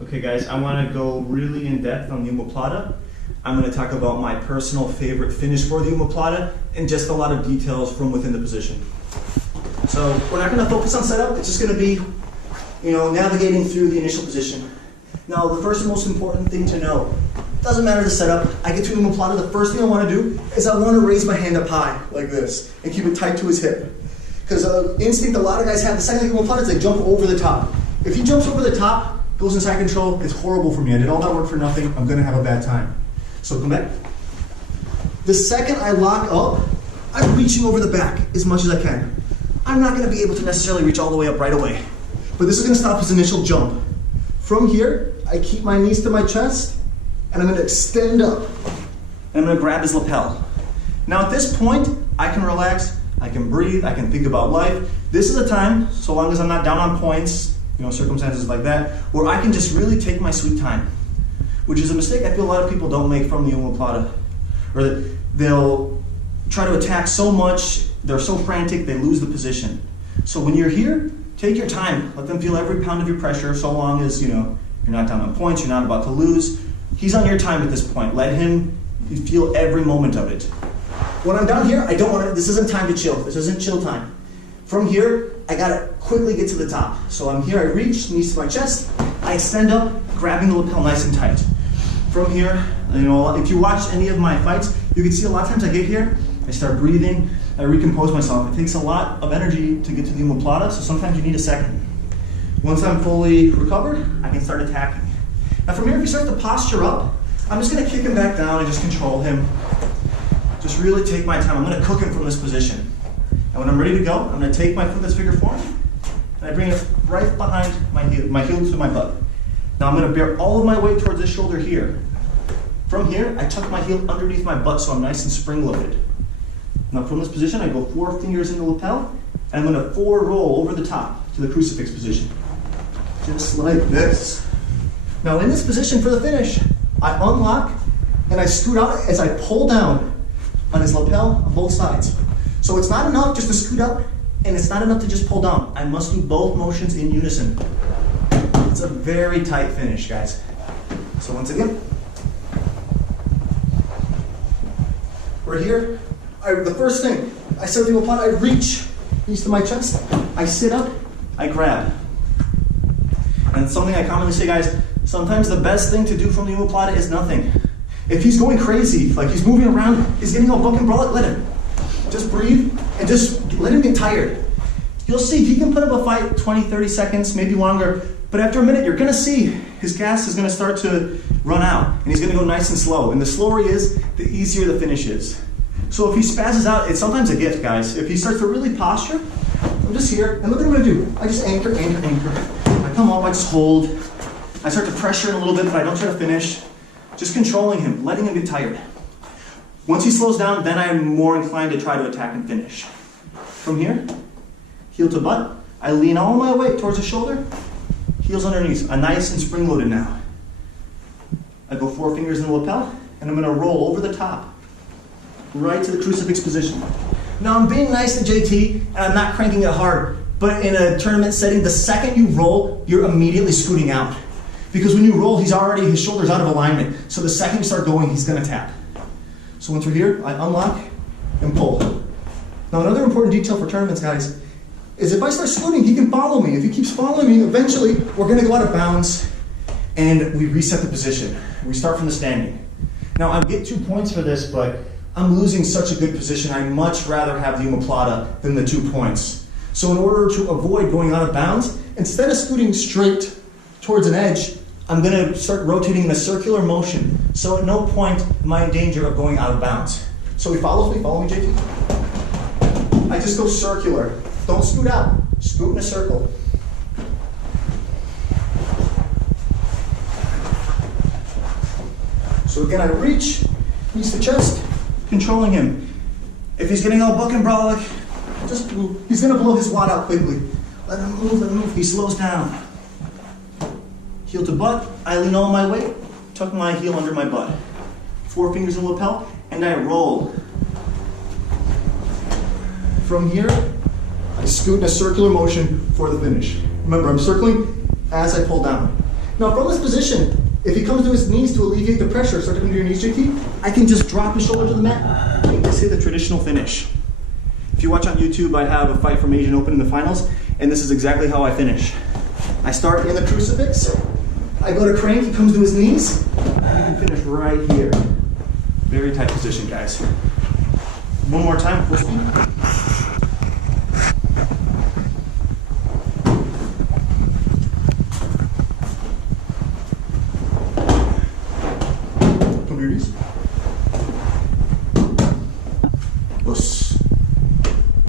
Okay guys, I want to go really in depth on the omoplata. I'm going to talk about my personal favorite finish for the omoplata and just a lot of details from within the position. So we're not going to focus on setup, it's just going to be, navigating through the initial position. Now the first and most important thing to know, doesn't matter the setup, I get to an omoplata, the first thing I want to do is I want to raise my hand up high like this and keep it tight to his hip. Because instinct a lot of guys have, the second they go omoplata is they jump over the top. If he jumps over the top, goes inside control, it's horrible for me. I did all that work for nothing, I'm going to have a bad time. So come back. The second I lock up, I'm reaching over the back as much as I can. I'm not going to be able to necessarily reach all the way up right away, but this is going to stop his initial jump. From here, I keep my knees to my chest, and I'm going to extend up, and I'm going to grab his lapel. Now at this point, I can relax, I can breathe, I can think about life. This is a time, so long as I'm not down on points, circumstances like that, where I can just really take my sweet time, which is a mistake I feel a lot of people don't make from the omoplata, or that they'll try to attack so much, they're so frantic, they lose the position. So when you're here, take your time, let them feel every pound of your pressure, so long as you're not down on points, you're not about to lose. He's on your time at this point. Let him feel every moment of it. When I'm down here, I don't want to, this isn't time to chill, this isn't chill time. From here, I gotta quickly get to the top. So I'm here, I reach, knees to my chest, I extend up, grabbing the lapel nice and tight. From here, if you watch any of my fights, you can see a lot of times I get here, I start breathing, I recompose myself. It takes a lot of energy to get to the omoplata, so sometimes you need a second. Once I'm fully recovered, I can start attacking. Now from here, if you start to posture up, I'm just gonna kick him back down and just control him. Just really take my time. I'm gonna cook him from this position. And when I'm ready to go, I'm going to take my foot that's figure four, and I bring it right behind my heel to my butt. Now I'm going to bear all of my weight towards this shoulder here. From here, I tuck my heel underneath my butt so I'm nice and spring-loaded. Now from this position, I go 4 fingers in the lapel, and I'm going to forward roll over the top to the crucifix position. Just like this. Now in this position for the finish, I unlock and I scoot out as I pull down on his lapel on both sides. So it's not enough just to scoot up, and it's not enough to just pull down. I must do both motions in unison. It's a very tight finish, guys. So once again, we're here. The first thing, I said the omoplata, I reach, knees to my chest, I sit up, I grab. And something I commonly say, guys, sometimes the best thing to do from the omoplata is nothing. If he's going crazy, like he's moving around, he's getting all buck and brolic, let him. Just breathe and just let him get tired. You'll see he can put up a fight 20, 30 seconds, maybe longer, but after a minute you're gonna see his gas is gonna start to run out and he's gonna go nice and slow. And the slower he is, the easier the finish is. So if he spazzes out, it's sometimes a gift, guys. If he starts to really posture, I'm just here, and look at what I do. I just anchor, anchor, anchor. I come up, I just hold. I start to pressure in a little bit, but I don't try to finish. Just controlling him, letting him get tired. Once he slows down, then I'm more inclined to try to attack and finish. From here, heel to butt, I lean all my weight towards the shoulder, heels underneath. I'm nice and spring-loaded now. I go 4 fingers in the lapel, and I'm gonna roll over the top, right to the crucifix position. Now I'm being nice to JT, and I'm not cranking it hard, but in a tournament setting, the second you roll, you're immediately scooting out. Because when you roll, his shoulder's out of alignment. So the second you start going, he's gonna tap. So once we're here, I unlock and pull. Now another important detail for tournaments, guys, is if I start scooting, he can follow me. If he keeps following me, eventually we're gonna go out of bounds and we reset the position. We start from the standing. Now I get 2 points for this, but I'm losing such a good position. I'd much rather have the omoplata than the 2 points. So in order to avoid going out of bounds, instead of scooting straight towards an edge, I'm going to start rotating in a circular motion, so at no point am I in danger of going out of bounds. So he follows me, follow me, JT. I just go circular. Don't scoot out, scoot in a circle. So again, I reach, knees to chest, controlling him. If he's getting all buck and brolic, just move. He's going to blow his wad out quickly. Let him move, let him move. He slows down. Heel to butt, I lean all my weight, tuck my heel under my butt. 4 fingers in the lapel, and I roll. From here, I scoot in a circular motion for the finish. Remember, I'm circling as I pull down. Now from this position, if he comes to his knees to alleviate the pressure, start to come to your knees, JT, I can just drop his shoulder to the mat and just hit the traditional finish. If you watch on YouTube, I have a fight from Asian Open in the finals, and this is exactly how I finish. I start in the crucifix, I go to crank, he comes to his knees, and you can finish right here. Very tight position, guys. One more time, full speed. Come to your knees.